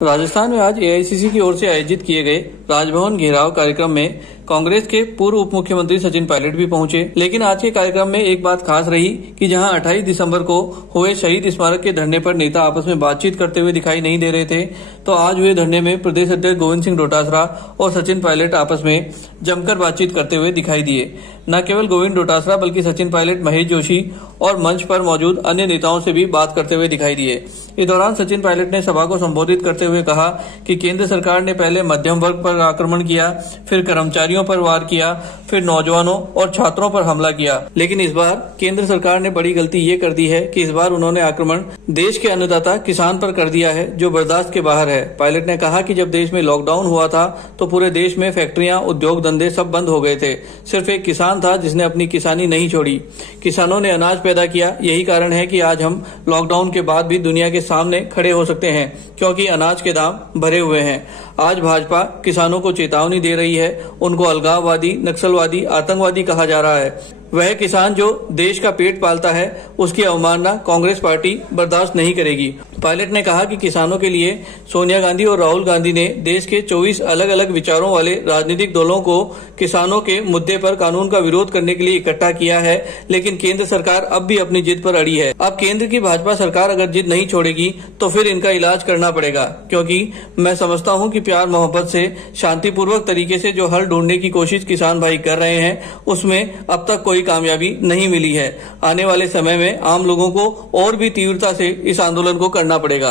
राजस्थान में आज एआईसीसी की ओर से आयोजित किए गए राजभवन घेराव कार्यक्रम में कांग्रेस के पूर्व उप मुख्यमंत्री सचिन पायलट भी पहुंचे। लेकिन आज के कार्यक्रम में एक बात खास रही कि जहां 28 दिसंबर को हुए शहीद स्मारक के धरने पर नेता आपस में बातचीत करते हुए दिखाई नहीं दे रहे थे, तो आज हुए धरने में प्रदेश अध्यक्ष गोविंद सिंह डोटासरा और सचिन पायलट आपस में जमकर बातचीत करते हुए दिखाई दिए। न केवल गोविंद डोटासरा बल्कि सचिन पायलट, महेश जोशी और मंच पर मौजूद अन्य नेताओं से भी बात करते हुए दिखाई दिए। इस दौरान सचिन पायलट ने सभा को संबोधित करते हुए कहा कि केंद्र सरकार ने पहले मध्यम वर्ग पर आक्रमण किया, फिर कर्मचारियों पर वार किया, फिर नौजवानों और छात्रों पर हमला किया। लेकिन इस बार केंद्र सरकार ने बड़ी गलती ये कर दी है कि इस बार उन्होंने आक्रमण देश के अन्नदाता किसान पर कर दिया है, जो बर्दाश्त के बाहर है। पायलट ने कहा कि जब देश में लॉकडाउन हुआ था तो पूरे देश में फैक्ट्रियां, उद्योग धंधे सब बंद हो गए थे। सिर्फ एक किसान था जिसने अपनी किसानी नहीं छोड़ी। किसानों ने अनाज पैदा किया। यही कारण है कि आज हम लॉकडाउन के बाद भी दुनिया के सामने खड़े हो सकते हैं, क्योंकि अनाज के दाम भरे हुए हैं। आज भाजपा किसानों को चेतावनी दे रही है। उनको अलगाववादी, नक्सलवादी, आतंकवादी कहा जा रहा है। वह किसान जो देश का पेट पालता है, उसकी अवमानना कांग्रेस पार्टी बर्दाश्त नहीं करेगी। पायलट ने कहा कि किसानों के लिए सोनिया गांधी और राहुल गांधी ने देश के 24 अलग अलग विचारों वाले राजनीतिक दलों को किसानों के मुद्दे पर कानून का विरोध करने के लिए इकट्ठा किया है, लेकिन केंद्र सरकार अब भी अपनी जिद पर अड़ी है। अब केंद्र की भाजपा सरकार अगर जिद नहीं छोड़ेगी तो फिर इनका इलाज करना पड़ेगा, क्योंकि मैं समझता हूं कि प्यार मोहब्बत से शांतिपूर्वक तरीके से जो हल ढूंढने की कोशिश किसान भाई कर रहे हैं, उसमें अब तक कोई कामयाबी नहीं मिली है। आने वाले समय में आम लोगों को और भी तीव्रता से इस आंदोलन को करना पड़ेगा।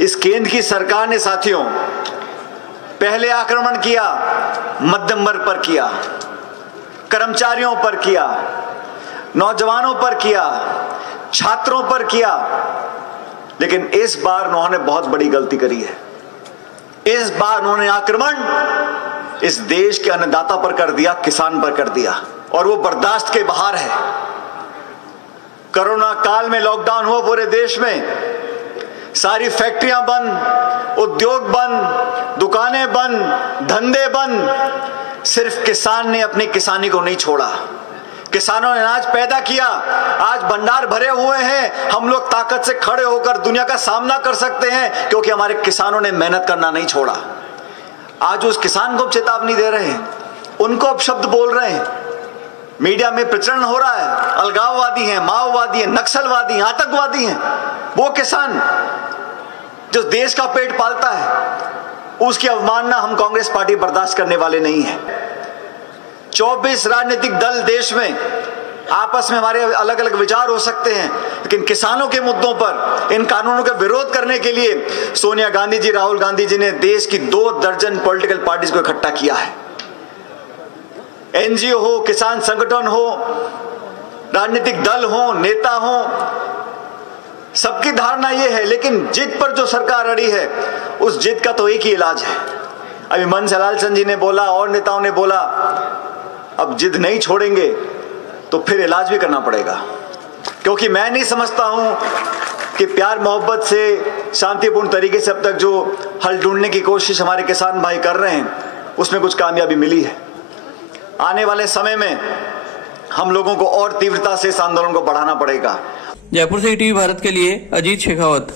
इस केंद्र की सरकार ने साथियों पहले आक्रमण किया, मध्यम वर्ग पर किया, कर्मचारियों पर किया, नौजवानों पर किया, छात्रों पर किया, लेकिन इस बार उन्होंने बहुत बड़ी गलती करी है। इस बार उन्होंने आक्रमण इस देश के अन्नदाता पर कर दिया, किसान पर कर दिया, और वो बर्दाश्त के बाहर है। कोरोना काल में लॉकडाउन हुआ पूरे देश में, सारी फैक्ट्रियां बंद, उद्योग बंद, दुकानें बंद, धंधे बंद। सिर्फ किसान ने अपनी किसानी को नहीं छोड़ा। किसानों ने अनाज पैदा किया। आज भंडार भरे हुए हैं। हम लोग ताकत से खड़े होकर दुनिया का सामना कर सकते हैं, क्योंकि हमारे किसानों ने मेहनत करना नहीं छोड़ा। आज उस किसान को चेतावनी दे रहे हैं, उनको अपशब्द बोल रहे हैं। मीडिया में प्रचलन हो रहा है, अलगाववादी हैं, माओवादी हैं, नक्सलवादी हैं, आतंकवादी हैं। वो किसान जो देश का पेट पालता है, उसकी अवमानना हम कांग्रेस पार्टी बर्दाश्त करने वाले नहीं है। 24 राजनीतिक दल देश में, आपस में हमारे अलग अलग विचार हो सकते हैं, लेकिन किसानों के मुद्दों पर, इन कानूनों का विरोध करने के लिए सोनिया गांधी जी, राहुल गांधी जी ने देश की 2 दर्जन पॉलिटिकल पार्टीज को इकट्ठा किया है। एनजीओ हो, किसान संगठन हो, राजनीतिक दल हो, नेता हो, सबकी धारणा यह है, लेकिन जिद पर जो सरकार अड़ी है, उस जिद का तो एक ही इलाज है। अभी मनस लालचंद जी ने बोला और नेताओं ने बोला, अब जिद नहीं छोड़ेंगे तो फिर इलाज भी करना पड़ेगा। क्योंकि मैं नहीं समझता हूं कि प्यार मोहब्बत से, शांतिपूर्ण तरीके से अब तक जो हल ढूंढने की कोशिश हमारे किसान भाई कर रहे हैं, उसमें कुछ कामयाबी मिली है। आने वाले समय में हम लोगों को और तीव्रता से इस आंदोलन को बढ़ाना पड़ेगा। जयपुर से ईटीवी भारत के लिए अजीत शेखावत।